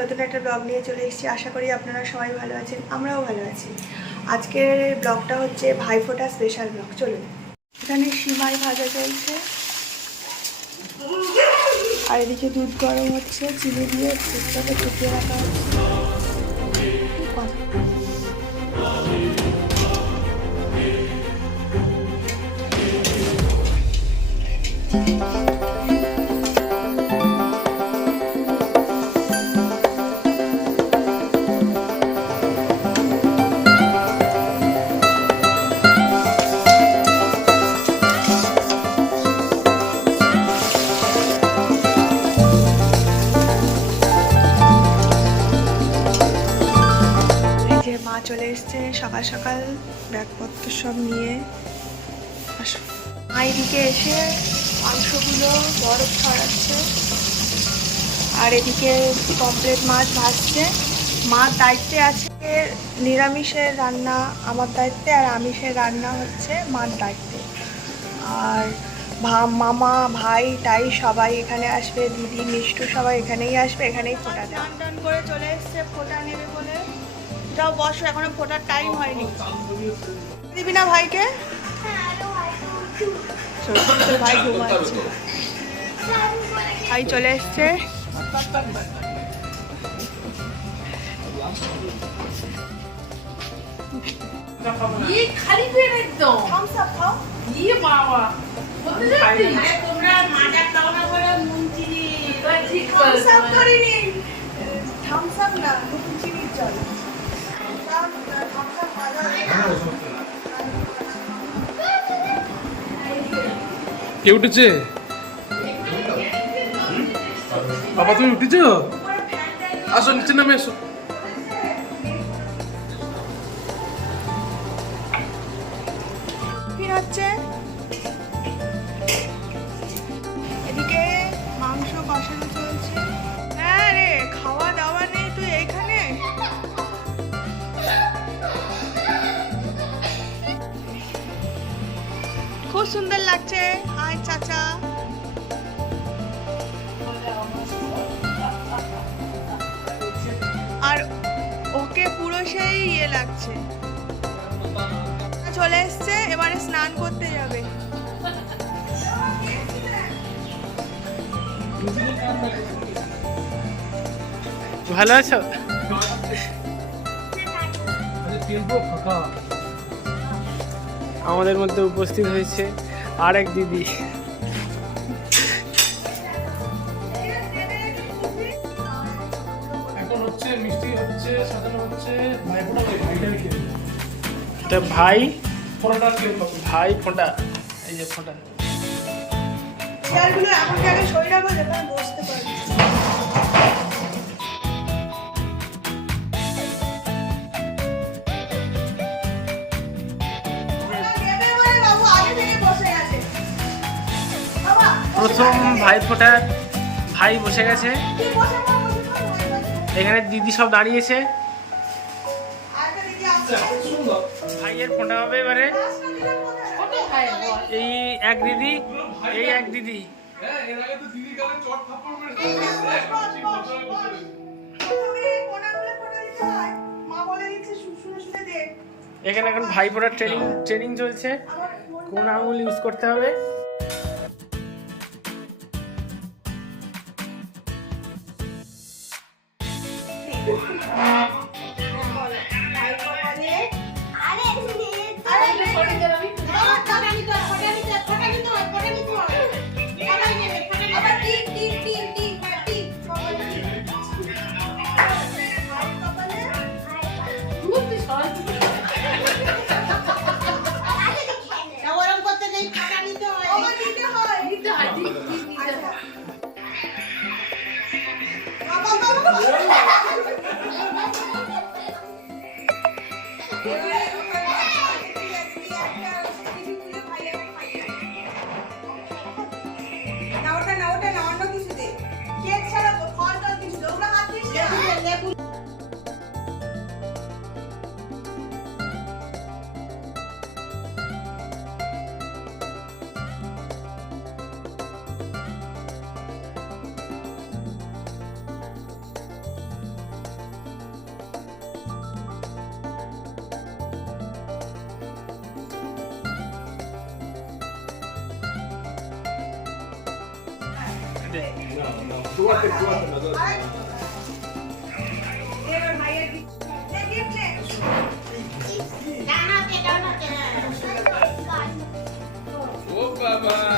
নতুন একটা ব্লগ নিয়ে চলে এসেছি। আশা করি আপনারা সবাই ভালো আছেন, আমরাও ভালো আছি। আজকের ব্লগটা হচ্ছে ভাইফোঁটা স্পেশাল ব্লগ চলুন। এখানে সিমাই ভাজা চলছে। আর এদিকে দুধ গরম হচ্ছে, চিনি দিয়ে দুধটাকে ফুটিয়ে রাখা হচ্ছে। এসে মাংসগুলো বরফ ছড়াচ্ছে। আর এদিকে কমপ্লেট মাছ ভাজছে। মার দায়িত্বে আছে নিরামিষের রান্না আমার দায়িত্বে আর আমিষের রান্না হচ্ছে মার দায়িত্বে। আর ভা- মামা ভাই তাই সবাই এখানে আসবে দিদি মিষ্টু সবাই এখানেই আসবে এখানেই ফোটা টান টান করে চলে এসছে ফোটা নেবে বলে। যাও বসো এখনও ফোটার টাইম হয়নি। দিবি না ভাইকে? তোর ভাই ঘুমাচ্ছে ভাই চলে এসছে খালি পেট একদম ইয়ে বাবা তোমরা মাটা খাও না বলে নুন চিনি থামস আপ করিনি থামস আপ না নুন চিনি চল থামস আপ কে উঠেছে? বাবা, তুমি উঠেছো? আসো, নিচে নামে এসো মাংস চলছে। হ্যাঁ রে খাওয়া দাওয়া নেই, তুই খুব সুন্দর লাগছে। হাই চাচা আর ওকে পুরো সেই ইয়ে লাগছে। চলে এসছে এবারে স্নান করতে যাবে। ভালো আছো? আমাদের মধ্যে উপস্থিত হয়েছে আর এক দিদি। এখন হচ্ছে মিষ্টি হচ্ছে সাজানো ভাই এটা ভাই? ফোটা। এই যে ফোটা। চেয়ারগুলো এখন জায়গায় সই রাখব যেখানে বসতে পারবি। প্রথম ভাই ফোটার ভাই বসে গেছে। এখানে দিদি সব দাঁড়িয়েছে। ভাইয়ের ফোটা হবে এবারে। এই এক দিদি, এই এক দিদি। এখানে এখন ভাই ফোটার ট্রেনিং ট্রেনিং চলছে। কোন আঙুল ইউজ করতে হবে? না ওটা Opa, mano!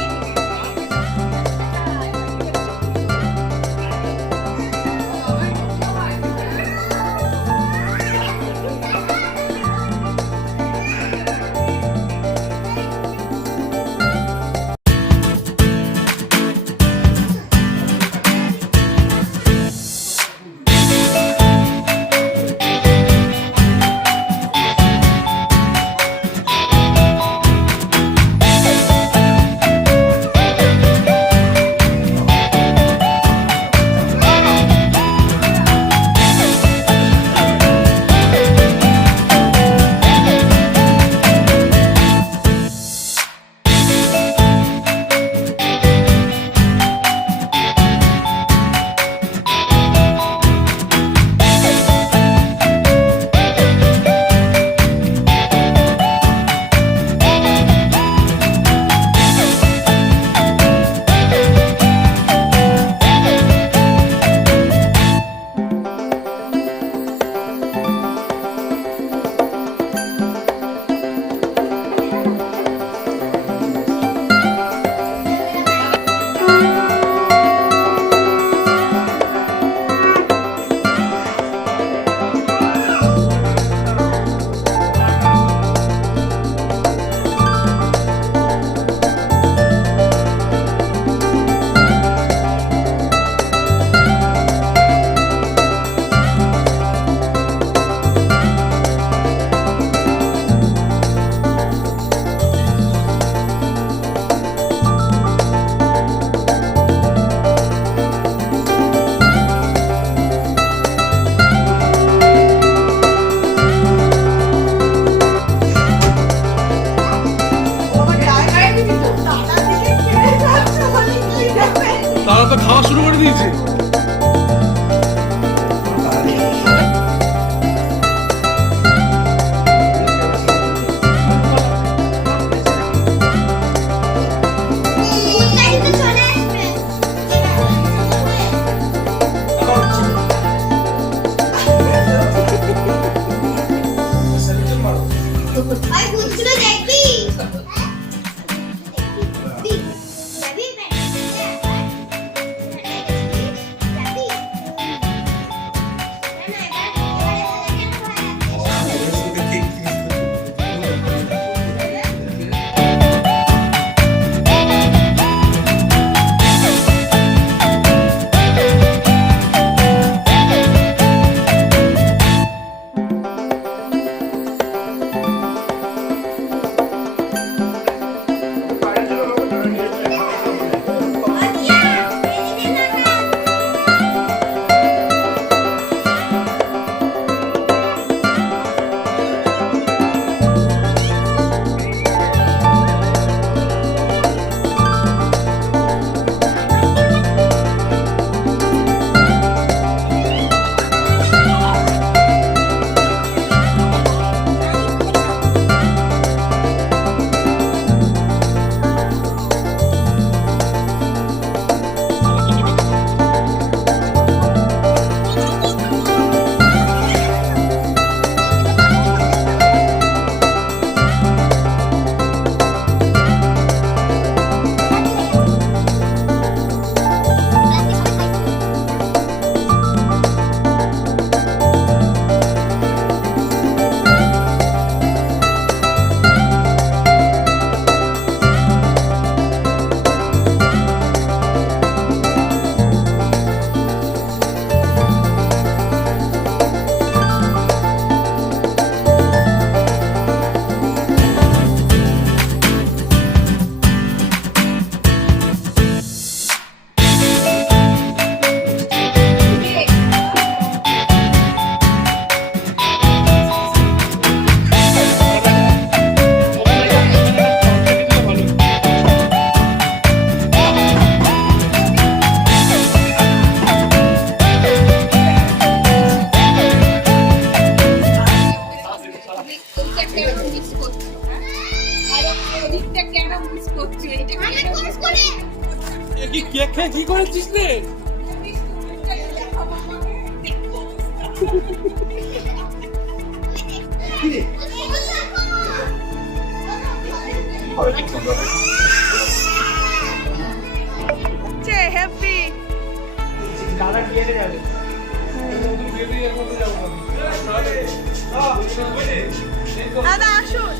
দাদা আসুন।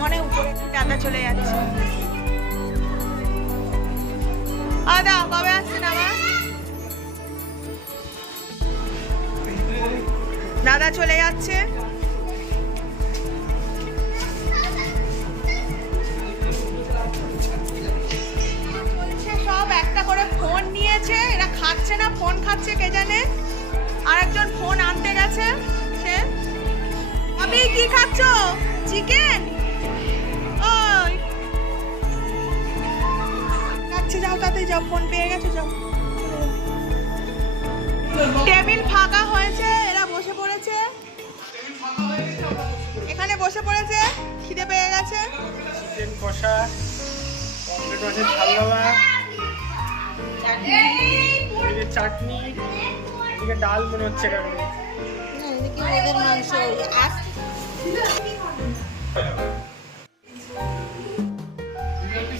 মনে উপরে দাদা চলে যাচ্ছে। দাদা কবে আসছেন আবার? দাদা চলে যাচ্ছে। একটা ফোন নিয়েছে, এরা খাচ্ছে না ফোন খাচ্ছে কে জানে? আর একজন ফোন আনতে গেছে, সে? আমি কি খাচ্ছ? চিকেন ওই। খাচ্ছে যাও তাতে যাও ফোন পেয়ে গেছো, যাও। টেবিল ফাঁকা হয়েছে, এরা বসে পড়েছে। এখানে বসে পড়েছে, খিদে পেয়ে গেছে। চিকেন কষা পমফ্রেট মাছের ঝাল এদিকে চাটনি এদিকে ডাল মনে হচ্ছে ওদের মাংস আস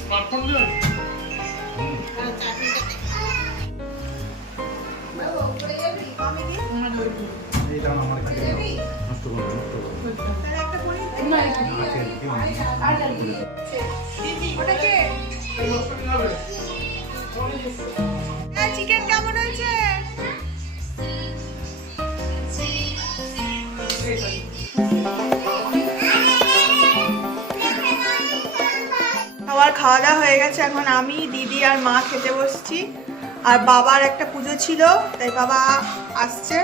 স্মার্টফোন চিকেন হয়েছে? খাবার খাওয়া দাওয়া হয়ে গেছে। এখন আমি, দিদি আর মা খেতে বসছি। আর বাবার একটা পুজো ছিল, তাই বাবা আসছে।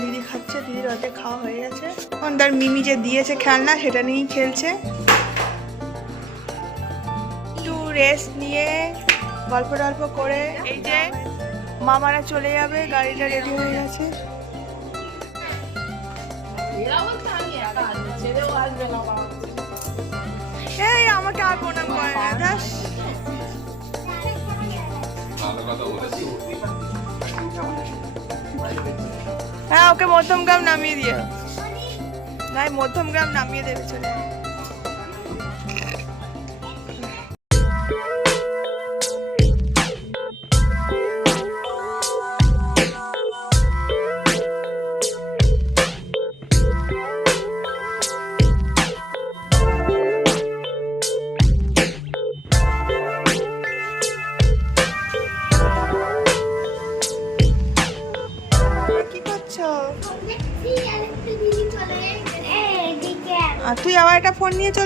দিদি খাচ্ছে, দিদির রাতে খাওয়া হয়ে গেছে। এখন তার মিমি যে দিয়েছে খেলনা, সেটা নিয়েই খেলছে। একটু রেস্ট নিয়ে গল্প টল্প করে এই যে মামারা চলে যাবে গাড়িটা রেডি হয়ে গেছে। এই আমাকে আর প্রণাম করে না দাস। ভালো কথা বলেছি হ্যাঁ ওকে মধ্যমগ্রাম নামিয়ে দিয়ে। নাই মধ্যমগ্রাম নামিয়ে দেবে চলে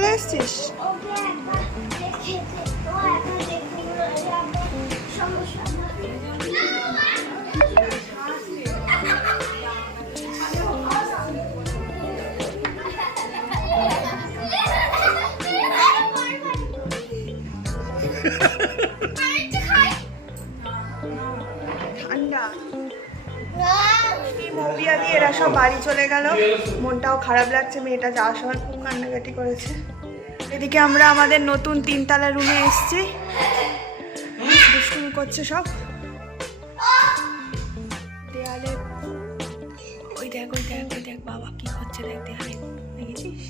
চলে এসেছিস ঠান্ডা দিয়ে এরা সব বাড়ি চলে গেল। মনটাও খারাপ লাগছে, মেয়েটা যাওয়ার সময় খুব কান্নাকাটি করেছে। এদিকে আমরা আমাদের নতুন তিনতলা রুমে এসেছি। দুষ্টুমি করছে সব। দেয়ালে ওই দেখ ওই দেখ ওই দেখ, বাবা কি করছে দেখ, দেয়ালে দেখেছিস?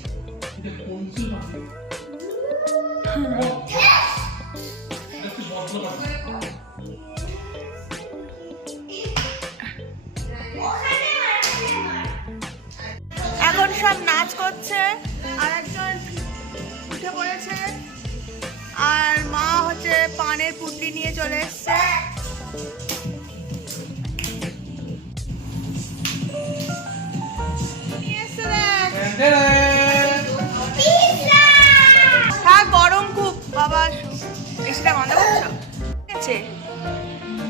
এখন সব নাচ করছে। হচ্ছে পানের পুটলি নিয়ে চলে এসছে। হ্যাঁ গরম খুব। বাবা এসিটা বন্ধ করছ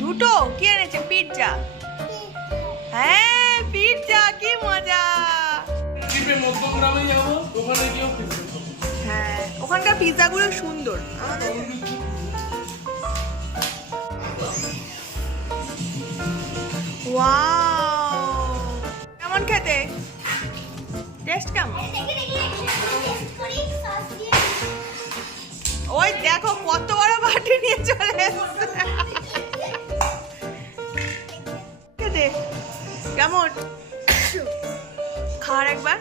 দুটো? কি এনেছে? পিৎজা? হ্যাঁ পিৎজা কি মজা। হ্যাঁ ওখানকার পিৎজাগুলো সুন্দর। আমাদের ওয়াও কেমন খেতে? টেস্ট কেমন? ওই দেখো কত বড় বাটি নিয়ে চলে এসছে। খেতে। কেমন? খাওয়ার একবার?